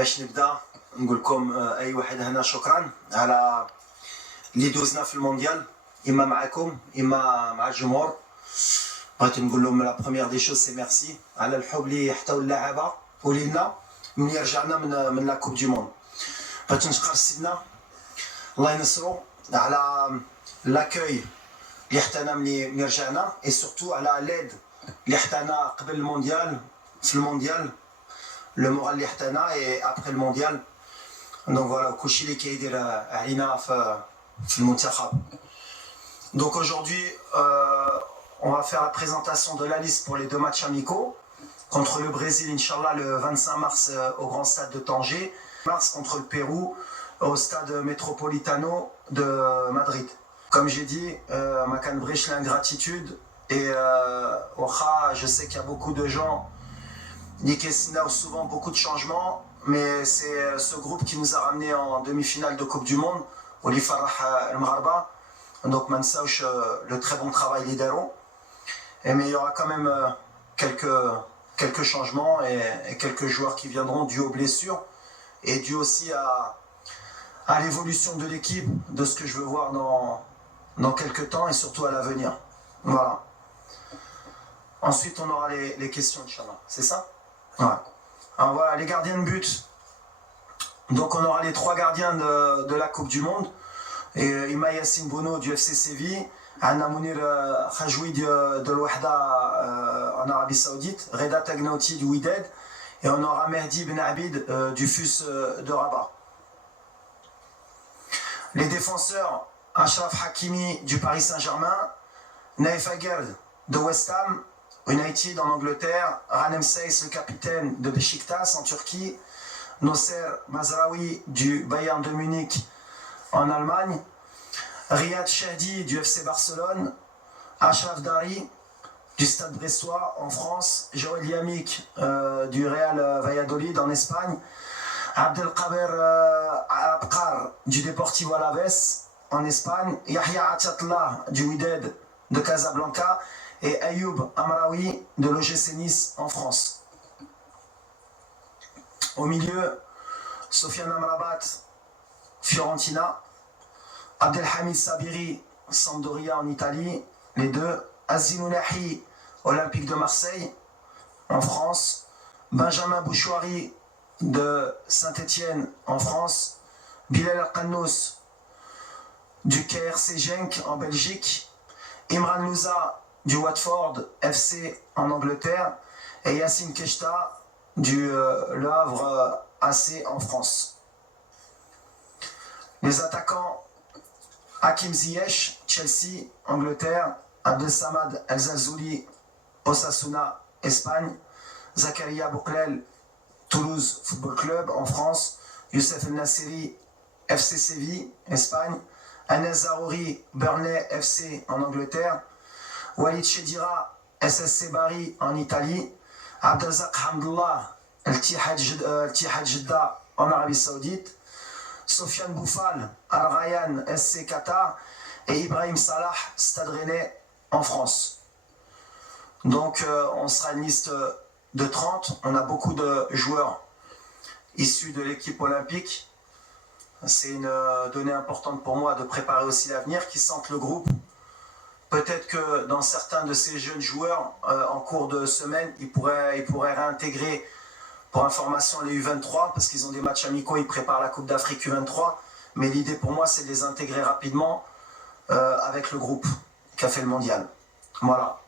باش نبدا نقول لكم اي واحد هنا شكرا على اللي دوزنا في المونديال، اما معكم اما مع الجمهور. بغيت نقول لهم لا بروميير دي شوز سي ميرسي على الحب اللي حتاو اللعابه ولينا ملي رجعنا من لا كوب دي موند. بغيت نشكر سيدنا الله ينصرو على لاكوي اللي حتانا ملي رجعنا، اي سورتو على ليد اللي حتانا قبل المونديال في المونديال، لو مورال اللي حتانا اي ابري المونديال. دونك فوالا كلشي اللي كيدير علينا في المنتخب. Donc aujourd'hui, on va faire la présentation de la liste pour les deux matchs amicaux. Contre le Brésil, Inch'Allah, le 25 mars au grand stade de Tanger. Mars contre le Pérou au stade Metropolitano de Madrid. Comme j'ai dit, Makan Brich l'ingratitude. Et je sais qu'il y a beaucoup de gens, Nikesina, souvent beaucoup de changements. Mais c'est ce groupe qui nous a ramenés en demi-finale de Coupe du Monde, au Farah El Mgharba. Donc Mansouch, le très bon travail lidero. Mais il y aura quand même quelques changements et quelques joueurs qui viendront dû aux blessures et dû aussi à l'évolution de l'équipe, de ce que je veux voir dans quelques temps et surtout à l'avenir. Voilà. Ensuite, on aura les questions, Inch'Allah. C'est ça? Ouais. Alors voilà, les gardiens de but. Donc on aura les trois gardiens de la Coupe du Monde. Et Ima Yassine Bouno du FC Séville, Anna Mounir Khajoui de l'Ouahda en Arabie Saoudite, Reda Tagnauti du Wydad, et on aura Mehdi Ben Abid du FUS de Rabat. Les défenseurs, Achraf Hakimi du Paris Saint-Germain, Naif Aguerd de West Ham United en Angleterre, Ranem Seyss, le capitaine de Beşiktaş en Turquie, Nosser Mazraoui du Bayern de Munich en Allemagne, Riyad Chahdi du FC Barcelone, Achraf Dari du Stade Brestois en France, Joël Yamik du Real Valladolid en Espagne, Abdelkader Abkar du Deportivo Alaves en Espagne, Yahya Atiatla du Wydad de Casablanca et Ayoub Amraoui de l'OGC Nice en France. Au milieu, Sofiane Amrabat, Fiorentina, Abdelhamid Sabiri, Sampdoria en Italie, les deux, Azimounahi, Olympique de Marseille en France, Benjamin Bouchouari de Saint-Étienne en France, Bilal Al-Qannous du KRC Genk en Belgique, Imran Louza du Watford FC en Angleterre et Yassine Keshta du Le Havre AC en France. Les attaquants, Hakim Ziyech, Chelsea, Angleterre, Abdel Samad El Zalzouli, Osasuna, Espagne, Zakaria Bouklel, Toulouse Football Club en France, Youssef El Nasseri, FC Séville, Espagne, Anes Zarouri, Burnley FC en Angleterre, Walid Chedira, SSC Bari en Italie, Abdelzak Hamdullah, El Tihad Jeddah en Arabie Saoudite, Sofiane Boufal, Al Rayyan SC Qatar et Ibrahim Salah, Stade Rennais en France. Donc on sera une liste de 30. On a beaucoup de joueurs issus de l'équipe olympique. C'est une donnée importante pour moi de préparer aussi l'avenir, qui sentent le groupe. Peut-être que dans certains de ces jeunes joueurs, en cours de semaine, ils pourraient réintégrer, pour information, les U23, parce qu'ils ont des matchs amicaux, ils préparent la Coupe d'Afrique U23. Mais l'idée pour moi, c'est de les intégrer rapidement avec le groupe qui a fait le mondial. Voilà.